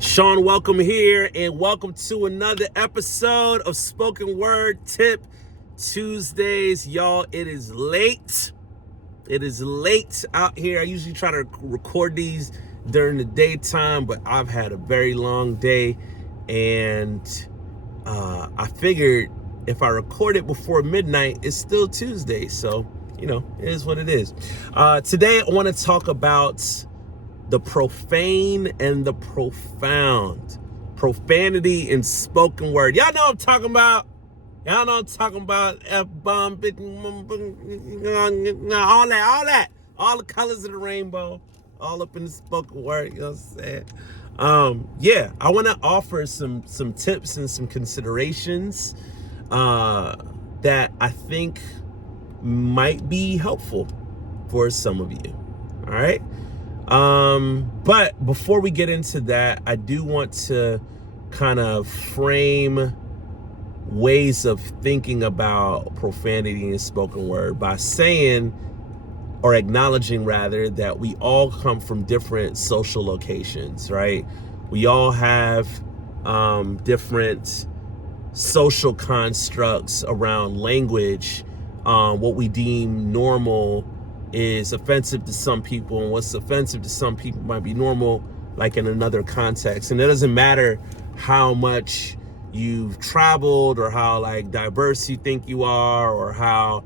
Shawn, welcome here and welcome to another episode of Spoken Word Tip Tuesdays. Y'all, it is late. It is late out here. I usually try to record these during the daytime, but I've had a very long day and I figured if I record it before midnight, it's still Tuesday. So, it is what it is. Today, I want to talk about the profane and the profound. Profanity in spoken word. Y'all know what I'm talking about. Y'all know what I'm talking about. F-bomb, all that. All the colors of the rainbow. All up in the spoken word. You know what I'm saying? I want to offer some tips and some considerations that I think might be helpful for some of you. All right? But before we get into that, I do want to kind of frame ways of thinking about profanity in spoken word by saying, or acknowledging rather, that we all come from different social locations, right? We all have different social constructs around language. What we deem normal is offensive to some people, and what's offensive to some people might be normal, like in another context. And it doesn't matter how much you've traveled or how like diverse you think you are, or how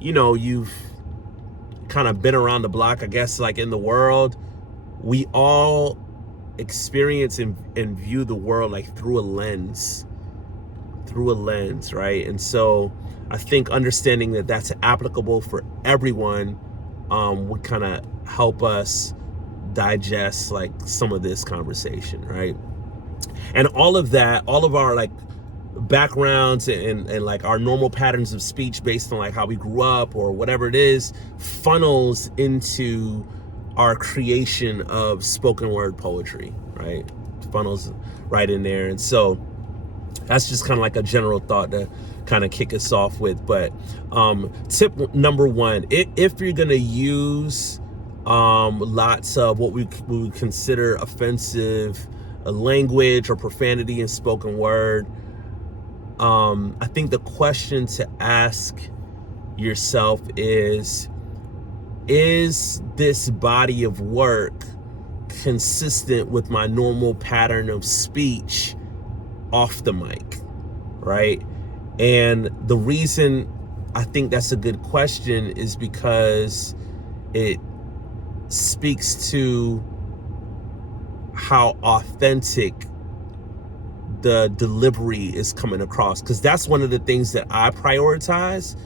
you've kind of been around the block, I guess, like in the world. We all experience and view the world like through a lens, right? And so I think understanding that that's applicable for everyone would kind of help us digest like some of this conversation, right? And all of that, all of our like backgrounds and like our normal patterns of speech based on like how we grew up or whatever it is, funnels into our creation of spoken word poetry, right? Funnels right in there. And so that's just kind of like a general thought to kind of kick us off with. But tip number one, if you're going to use lots of what we would consider offensive language or profanity in spoken word, I think the question to ask yourself is this body of work consistent with my normal pattern of speech off the mic, right? And the reason I think that's a good question is because it speaks to how authentic the delivery is coming across, because that's one of the things that I prioritize,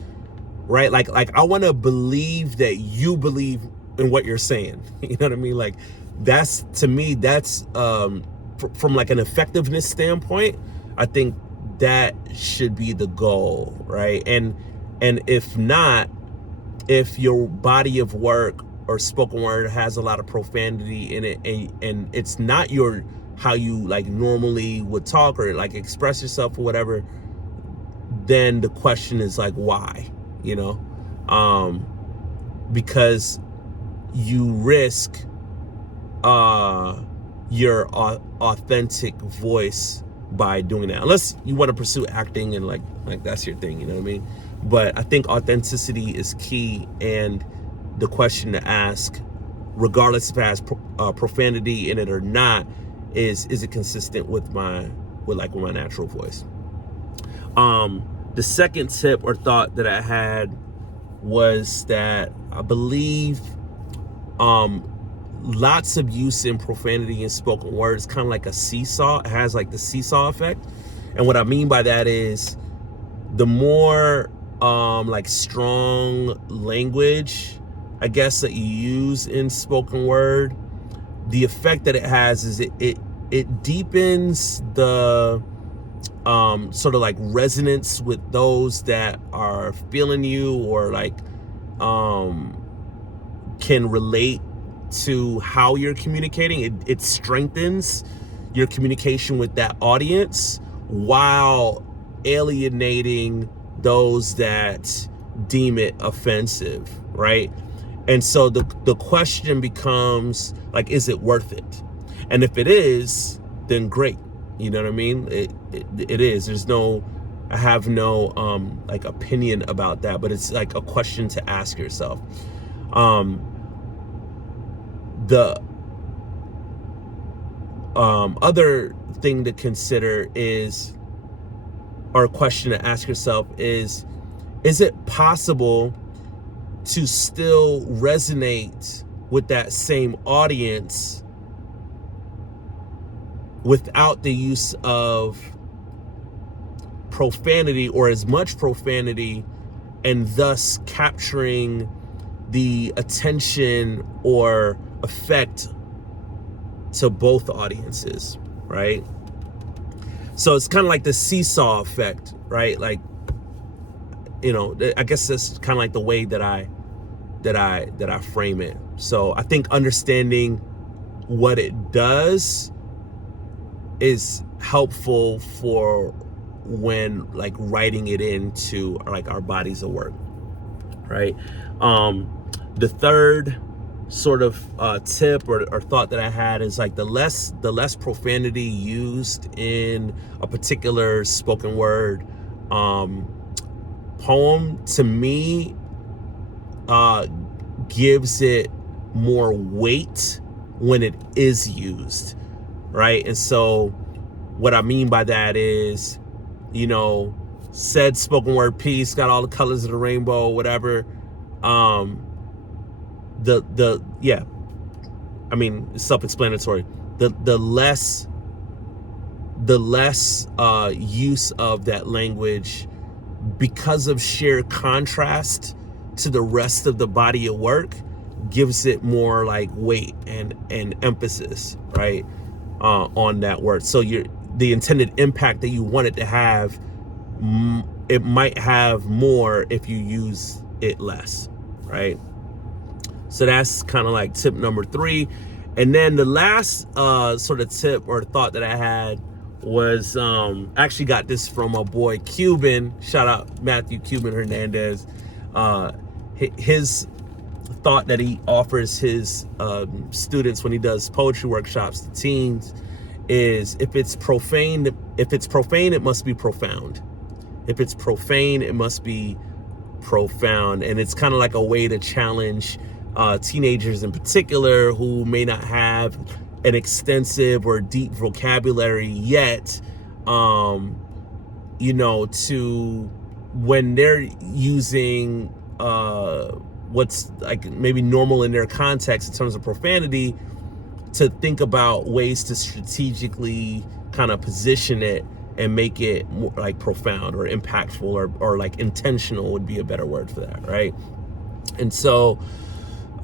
right? Like I want to believe that you believe in what you're saying. You know what I mean? Like that's, to me, that's from like an effectiveness standpoint, I think that should be the goal, right? And if not, if your body of work or spoken word has a lot of profanity in it, and it's not how you like normally would talk or like express yourself or whatever, then the question is like, why? Because you risk your authentic voice by doing that, unless you want to pursue acting and like that's your thing, you know what I mean? But I think authenticity is key, and the question to ask, regardless if it has profanity in it or not, is it consistent with my natural voice? The second tip or thought that I had was that I believe lots of use in profanity in spoken word is kind of like a seesaw. It has like the seesaw effect. And what I mean by that is the more like strong language, I guess, that you use in spoken word, the effect that it has is it deepens the sort of like resonance with those that are feeling you, or like can relate to how you're communicating. It strengthens your communication with that audience while alienating those that deem it offensive, right? And so the question becomes like, is it worth it? And if it is, then great. You know what I mean? It is. I have no like opinion about that, but it's like a question to ask yourself. The other thing to consider is, or a question to ask yourself is it possible to still resonate with that same audience without the use of profanity or as much profanity, and thus capturing the attention or effect to both audiences, right? So it's kind of like the seesaw effect, right? Like, you know, I guess that's kind of like the way that I frame it. So I think understanding what it does is helpful for when like writing it into like our bodies of work, right? The third sort of tip or thought that I had is like the less profanity used in a particular spoken word poem, to me, gives it more weight when it is used, right? And so what I mean by that is, you know, said spoken word piece got all the colors of the rainbow, whatever. Yeah, I mean, it's self-explanatory. The less use of that language, because of sheer contrast to the rest of the body of work, gives it more like weight and emphasis, right, on that word. So the intended impact that you want it to have, it might have more if you use it less, right? So that's kind of like tip number 3. And then the last sort of tip or thought that I had was, actually got this from my boy Cuban. Shout out Matthew Cuban Hernandez. His thought that he offers his students when he does poetry workshops to teens is, if it's profane, it must be profound. If it's profane, it must be profound. And it's kind of like a way to challenge teenagers in particular who may not have an extensive or deep vocabulary yet, you know, to when they're using what's like maybe normal in their context in terms of profanity, to think about ways to strategically kind of position it and make it more like profound or impactful or like intentional would be a better word for that, right? And so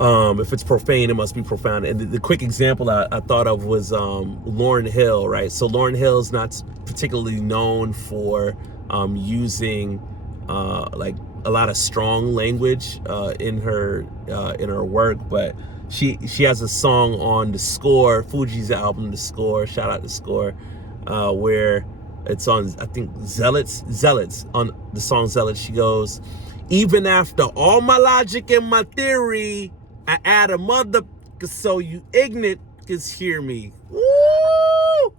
if it's profane, it must be profound. And the quick example I thought of was Lauryn Hill, right? So Lauryn Hill is not particularly known for using like a lot of strong language in her work, but she has a song on The Score, Fuji's album The Score, shout out The Score, where it's on, I think, Zealots, on the song Zealots. She goes, even after all my logic and my theory, I add a mother, so you ignorant can hear me. Woo!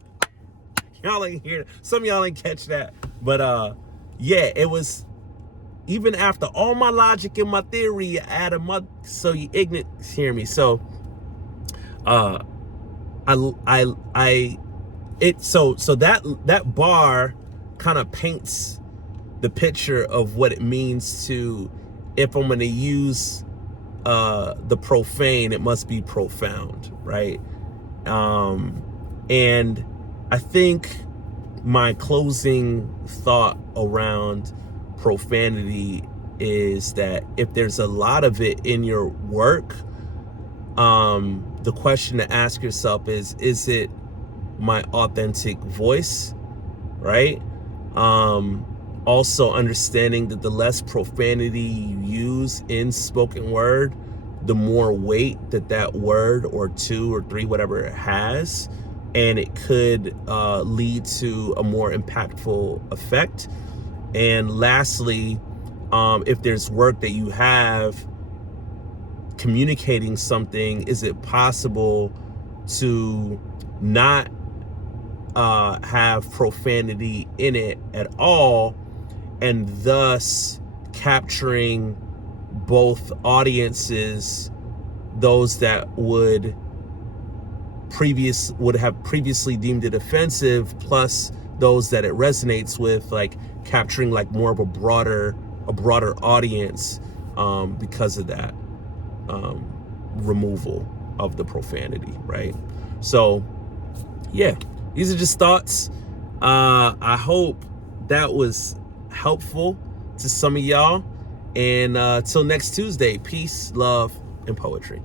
Y'all ain't hear, some of y'all ain't catch that. But yeah, it was, even after all my logic and my theory, I add a mother, so you ignorant can hear me. So so that bar kind of paints the picture of what it means to, if I'm going to use the profane, it must be profound, right? And I think my closing thought around profanity is that if there's a lot of it in your work, the question to ask yourself is it my authentic voice, right? Also understanding that the less profanity you use in spoken word, the more weight that word or 2 or 3, whatever it has, and it could lead to a more impactful effect. And lastly, if there's work that you have communicating something, is it possible to not have profanity in it at all, and thus capturing both audiences, those that would have previously deemed it offensive, plus those that it resonates with, like capturing like more of a broader audience because of that removal of the profanity, right? So yeah, these are just thoughts. I hope that was helpful to some of y'all, and till next Tuesday, peace, love, and poetry.